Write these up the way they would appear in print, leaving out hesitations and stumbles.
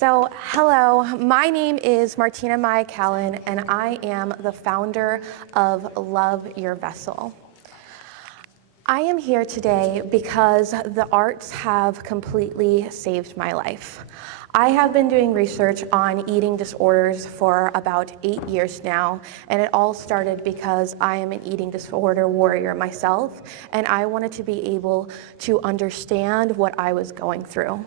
Hello, my name is Martina Maya-Callen, and I am the founder of Love Your Vessel. I am here today because the arts have completely saved my life. I have been doing research on eating disorders for about 8 years now, and it all started because I am an eating disorder warrior myself, and I wanted to be able to understand what I was going through.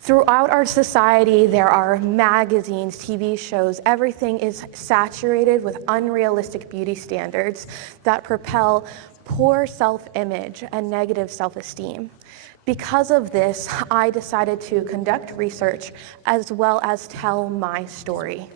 Throughout our society, there are magazines, TV shows, everything is saturated with unrealistic beauty standards that propel poor self-image and negative self-esteem. Because of this, I decided to conduct research as well as tell my story.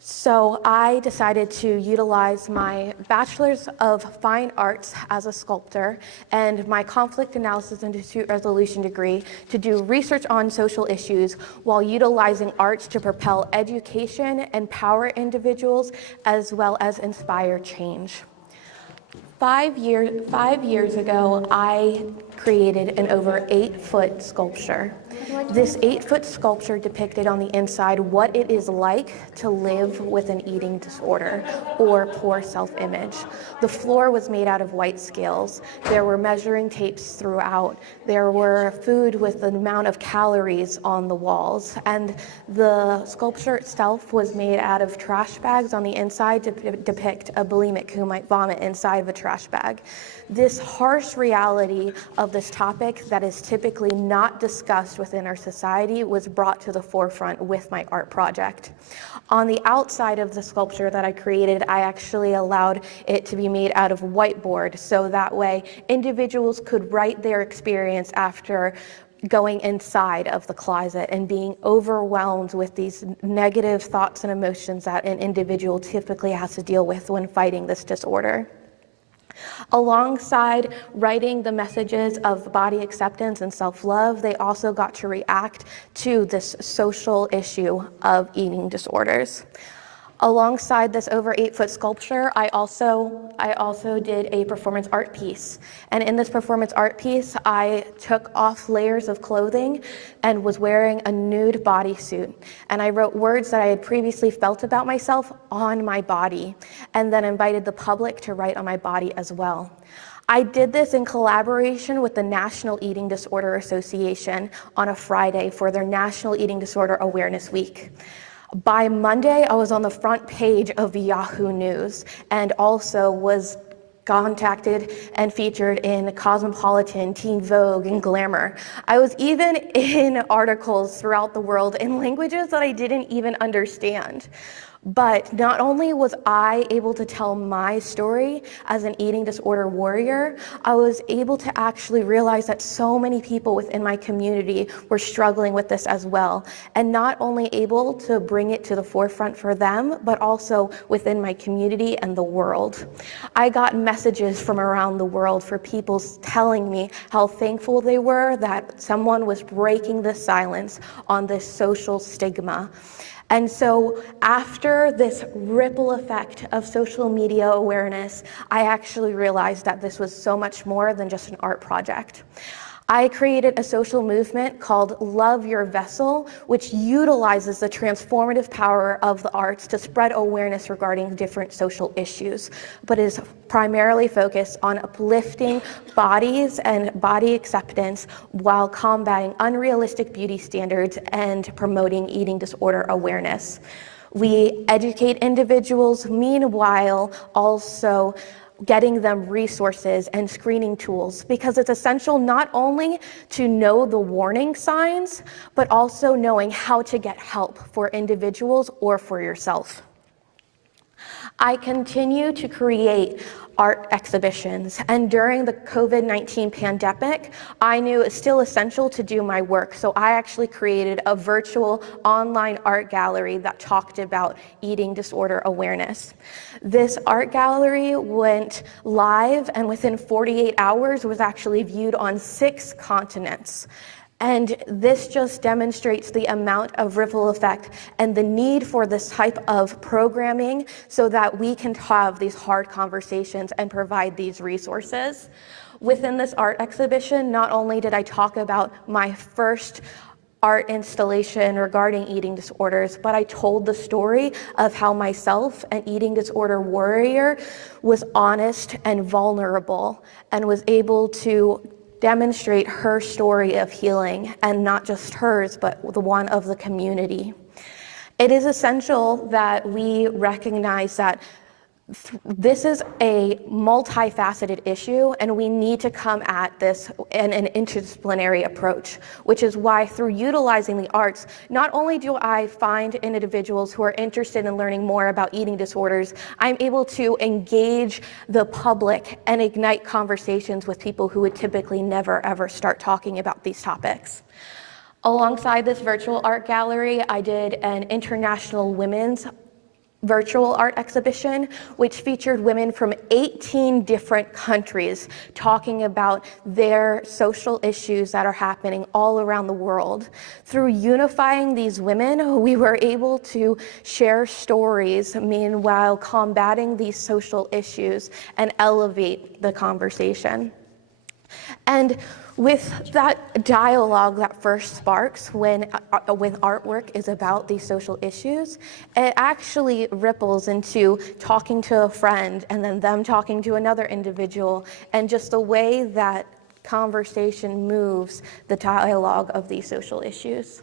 So I decided to utilize my Bachelor's of Fine Arts as a sculptor and my conflict analysis and dispute resolution degree to do research on social issues while utilizing arts to propel education, empower individuals, as well as inspire change. 5 years ago, I created an over 8-foot sculpture. This 8-foot sculpture depicted on the inside what it is like to live with an eating disorder or poor self-image. The floor was made out of white scales. There were measuring tapes throughout. There were food with an amount of calories on the walls. And the sculpture itself was made out of trash bags on the inside to depict a bulimic who might vomit inside of a trash bag. This harsh reality of this topic that is typically not discussed within our society was brought to the forefront with my art project. On the outside of the sculpture that I created, I actually allowed it to be made out of whiteboard, so that way individuals could write their experience after going inside of the closet and being overwhelmed with these negative thoughts and emotions that an individual typically has to deal with when fighting this disorder. Alongside writing the messages of body acceptance and self-love, they also got to react to this social issue of eating disorders. Alongside this over 8-foot sculpture, I also did a performance art piece. And in this performance art piece, I took off layers of clothing and was wearing a nude bodysuit. And I wrote words that I had previously felt about myself on my body, and then invited the public to write on my body as well. I did this in collaboration with the National Eating Disorder Association on a Friday for their National Eating Disorder Awareness Week. By Monday, I was on the front page of Yahoo News and also was contacted and featured in Cosmopolitan, Teen Vogue, and Glamour. I was even in articles throughout the world in languages that I didn't even understand. But not only was I able to tell my story as an eating disorder warrior, I was able to actually realize that so many people within my community were struggling with this as well. And not only able to bring it to the forefront for them, but also within my community and the world. I got messages from around the world for people telling me how thankful they were that someone was breaking the silence on this social stigma. And so after this ripple effect of social media awareness, I actually realized that this was so much more than just an art project. I created a social movement called Love Your Vessel, which utilizes the transformative power of the arts to spread awareness regarding different social issues, but is primarily focused on uplifting bodies and body acceptance while combating unrealistic beauty standards and promoting eating disorder awareness. We educate individuals, meanwhile also getting them resources and screening tools, because it's essential not only to know the warning signs, but also knowing how to get help for individuals or for yourself. I continue to create art exhibitions, and during the COVID-19 pandemic, I knew it's still essential to do my work, so I actually created a virtual online art gallery that talked about eating disorder awareness. This art gallery went live, and within 48 hours was actually viewed on 6 continents. And this just demonstrates the amount of ripple effect and the need for this type of programming so that we can have these hard conversations and provide these resources. Within this art exhibition, not only did I talk about my first art installation regarding eating disorders, but I told the story of how myself, an eating disorder warrior, was honest and vulnerable and was able to demonstrate her story of healing, and not just hers, but the one of the community. It is essential that we recognize that this is a multifaceted issue, and we need to come at this in an interdisciplinary approach, which is why through utilizing the arts, not only do I find individuals who are interested in learning more about eating disorders, I'm able to engage the public and ignite conversations with people who would typically never ever start talking about these topics. Alongside this virtual art gallery, I did an international women's virtual art exhibition, which featured women from 18 different countries talking about their social issues that are happening all around the world. Through unifying these women, we were able to share stories, meanwhile combating these social issues and elevate the conversation. And with that dialogue that first sparks when artwork is about these social issues, it actually ripples into talking to a friend and then them talking to another individual, and just the way that conversation moves the dialogue of these social issues.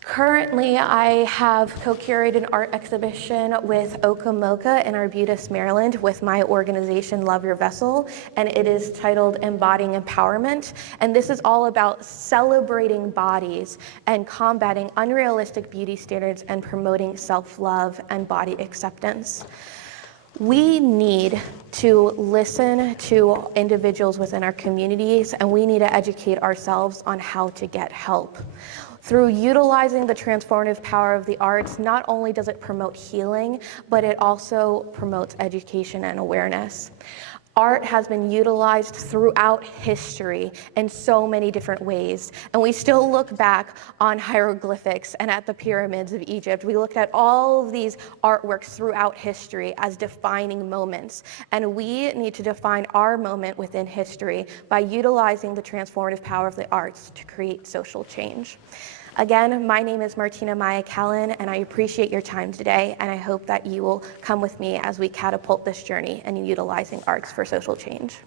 Currently, I have co-curated an art exhibition with Okamoka in Arbutus, Maryland, with my organization Love Your Vessel, and it is titled Embodying Empowerment. And this is all about celebrating bodies and combating unrealistic beauty standards and promoting self-love and body acceptance. We need to listen to individuals within our communities, and we need to educate ourselves on how to get help. Through utilizing the transformative power of the arts, not only does it promote healing, but it also promotes education and awareness. Art has been utilized throughout history in so many different ways, and we still look back on hieroglyphics and at the pyramids of Egypt. We look at all of these artworks throughout history as defining moments, and we need to define our moment within history by utilizing the transformative power of the arts to create social change. Again, my name is Martina Maya-Callen, and I appreciate your time today, and I hope that you will come with me as we catapult this journey in utilizing arts for social change.